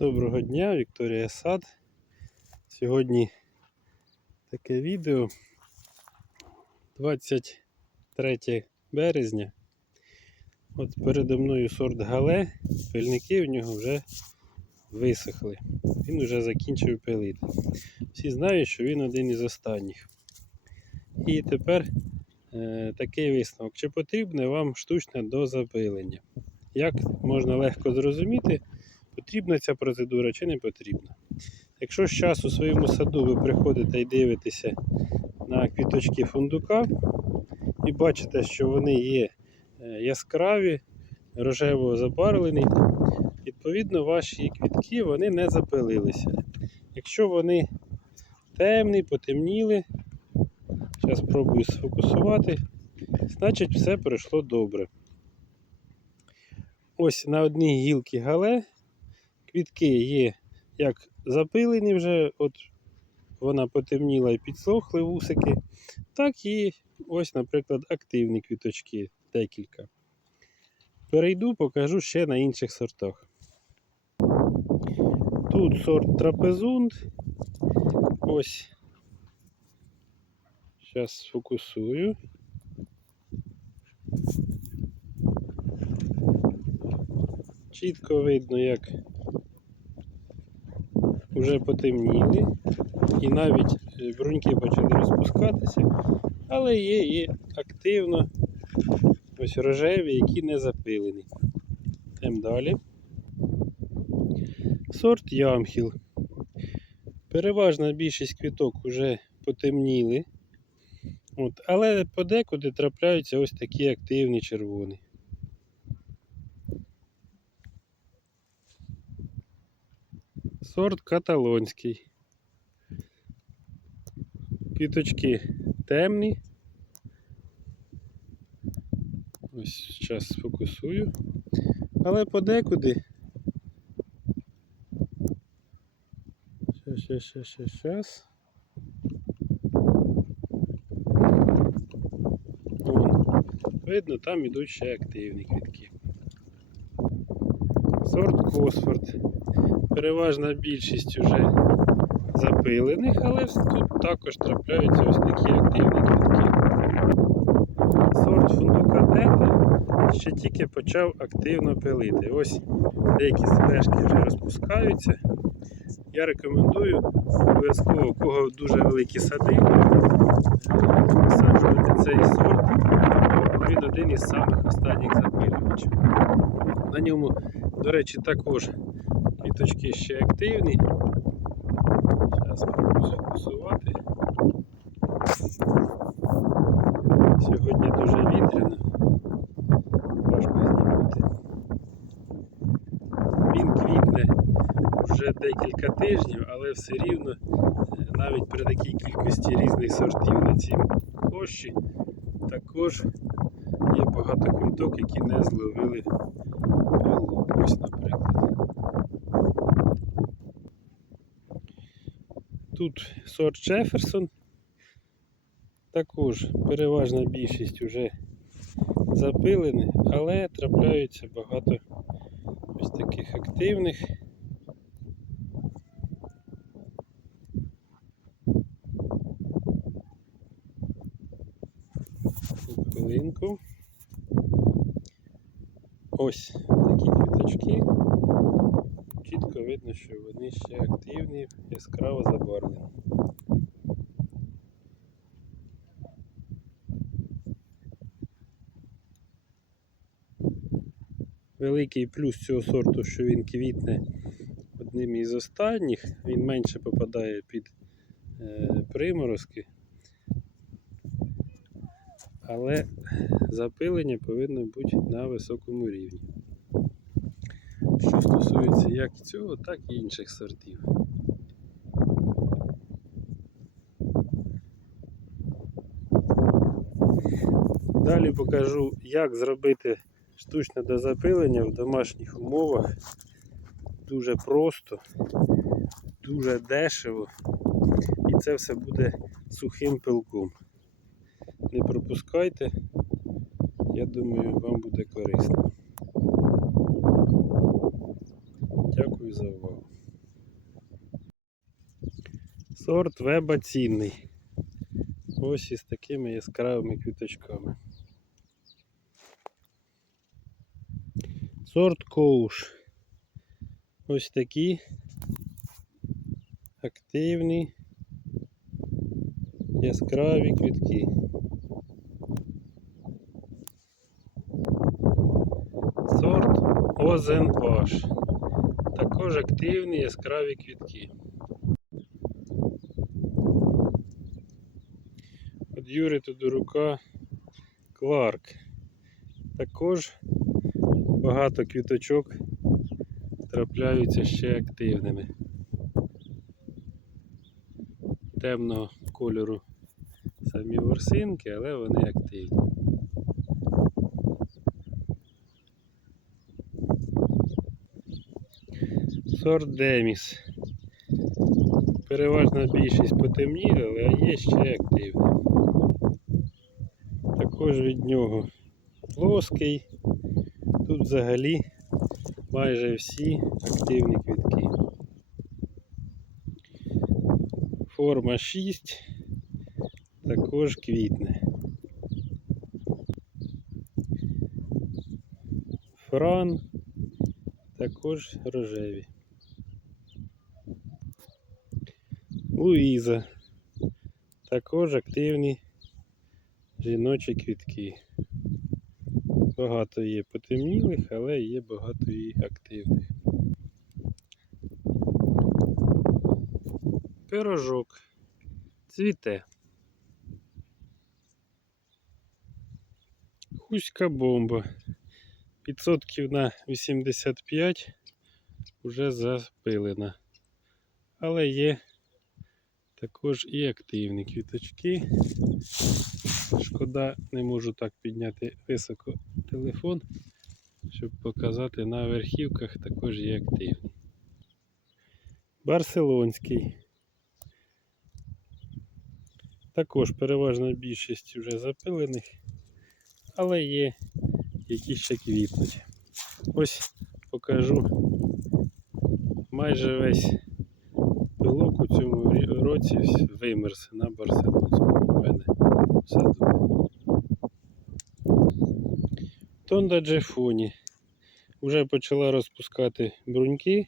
Доброго дня, Вікторія Сад. Сьогодні таке відео 23 березня. От передо мною сорт Гале, пильники у нього вже висохли. Він вже закінчив пилити. Всі знають, що він один із останніх. І тепер е, такий висновок. Чи потрібне вам штучне дозапилення? Як можна легко зрозуміти, потрібна ця процедура чи не потрібна. Якщо з часу у своєму саду ви приходите і дивитеся на квіточки фундука і бачите, що вони є е, яскраві, рожево забарвлені, відповідно ваші квітки вони не запилилися. Якщо вони темні, потемніли, зараз спробую сфокусувати, значить все пройшло добре. Ось на одній гілці гале квітки є як запилені вже, от вона потемніла і підсохли вусики, так і ось, наприклад, активні квіточки декілька. Перейду, покажу ще на інших сортах. Тут сорт трапезунд. Ось. Зараз сфокусую. Чітко видно, як вже потемніли, і навіть е, бруньки почали розпускатися, але є і активно ось рожеві, які не запилені. Йдемо далі. Сорт Ямхіл. Переважна більшість квіток вже потемніли, От, але подекуди трапляються ось такі активні червоні. Сорт каталонський. Квіточки темні. Ось зараз сфокусую. Але подекуди. Щас, щас, щас, щас, щас. Видно, там ідуть ще активні квітки. Сорт Косфорд переважна більшість вже запилених, але тут також трапляються ось такі активні квітки. Сорт фундука Тета ще тільки почав активно пилити. Ось деякі стежки вже розпускаються. Я рекомендую обов'язково, у кого дуже великі сади, висаджувати цей сорт. Він один із самих останніх запилювачів. На ньому, до речі, також Квіточки ще активні. Зараз спробую сфокусувати. Сьогодні дуже вітряно. Важко знімати. Він квітне вже декілька тижнів, але все рівно, е, навіть при такій кількості різних сортів на цій площі, також є багато квіток, які не зловили. Ось, наприклад. Тут сорт Джеферсон. Також переважна більшість вже запилені, але трапляються багато ось таких активних. Хвилинку. Ось такі квіточки. Чітко видно, що вони ще активні, яскраво забарвлені. Великий плюс цього сорту, що він квітне одним із останніх, він менше попадає під е, приморозки, але запилення повинно бути на високому рівні. Що стосується як цього, так і інших сортів. Далі покажу, як зробити штучне дозапилення в домашніх умовах. Дуже просто, дуже дешево. І це все буде сухим пилком. Не пропускайте, я думаю, вам буде корисно. Дякую. За увагу. Сорт веба цінний. Ось із такими яскравими квіточками. Сорт коуш. Ось такі активні яскраві квітки. Сорт Озен Аш. Також активні яскраві квітки. От Юри Тодорука Кларк. Також багато квіточок трапляються ще активними. Темного кольору самі ворсинки, але вони активні. Сорт Деміс. Переважна більшість потемніли, але є ще активні. Також від нього плоский. Тут взагалі майже всі активні квітки. Форма 6 також квітне. Фран також рожеві. Луїза також активні жіночі квітки. Багато є потемнілих, але є багато і активних. Пирожок цвіте. Хуська бомба. Відсотків на 85 вже запилена. Але є також і активні квіточки. Шкода, не можу так підняти високо телефон, щоб показати на верхівках також є активні. Барселонський. Також переважна більшість вже запилених, але є які ще квітнуть. Ось покажу майже весь пилок у цьому році вимерз на Барселонському мене в саду. Тонда Джефоні вже почала розпускати бруньки,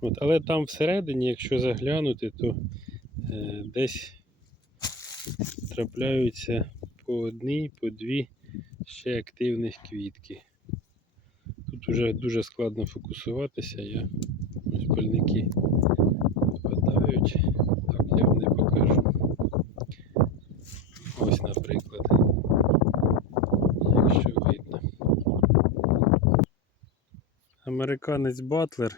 от, але там всередині, якщо заглянути, то е, десь трапляються по одній, по дві ще активних квітки. Тут вже дуже складно фокусуватися, я ось пальники впадають. Так, я вам не покажу. Ось, наприклад, якщо видно. Американець Батлер.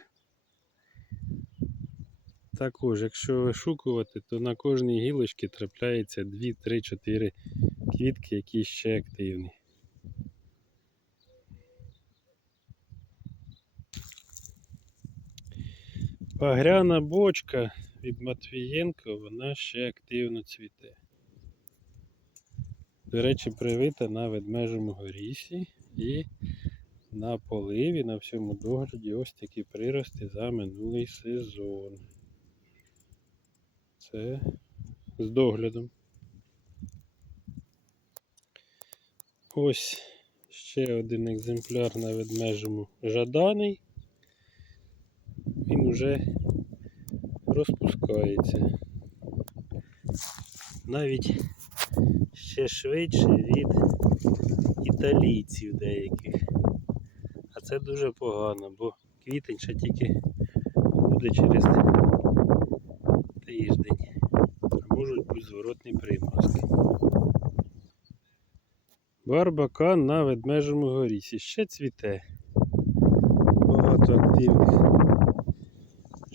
Також, якщо вишукувати, то на кожній гілочці трапляється 2, 3, 4 квітки, які ще активні. Багряна бочка від Матвієнко, вона ще активно цвіте. До речі, привита на ведмежому горісі і на поливі, на всьому догляді ось такі прирости за минулий сезон. Це з доглядом. Ось ще один екземпляр на ведмежому жаданий. Він уже розпускається. Навіть ще швидше від італійців деяких. А це дуже погано, бо квітень ще тільки буде через тиждень. Можуть бути зворотні приморозки. Барбакан на ведмежому горісі ще цвіте. Багато активних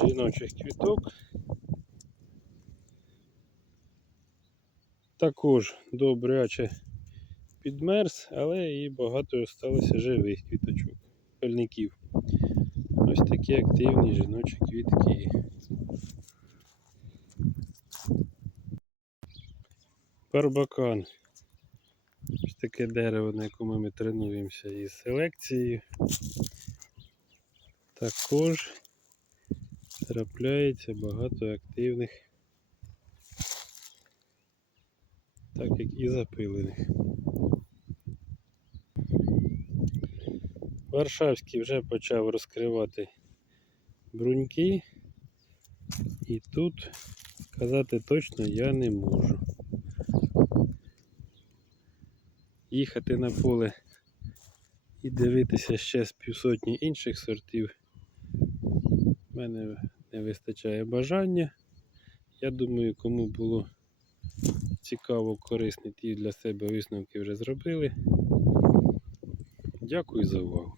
жіночих квіток. Також добряче підмерз, але і багато залишилося живих квіточок, пильників. Ось такі активні жіночі квітки. Барбакан. Ось таке дерево, на якому ми тренуємося із селекцією. Також трапляється багато активних, так як і запилених. Варшавський вже почав розкривати бруньки, і тут сказати точно я не можу. Їхати на поле і дивитися ще з півсотні інших сортів. Мене не вистачає бажання. Я думаю, кому було цікаво, корисно, ті для себе висновки вже зробили. Дякую за увагу.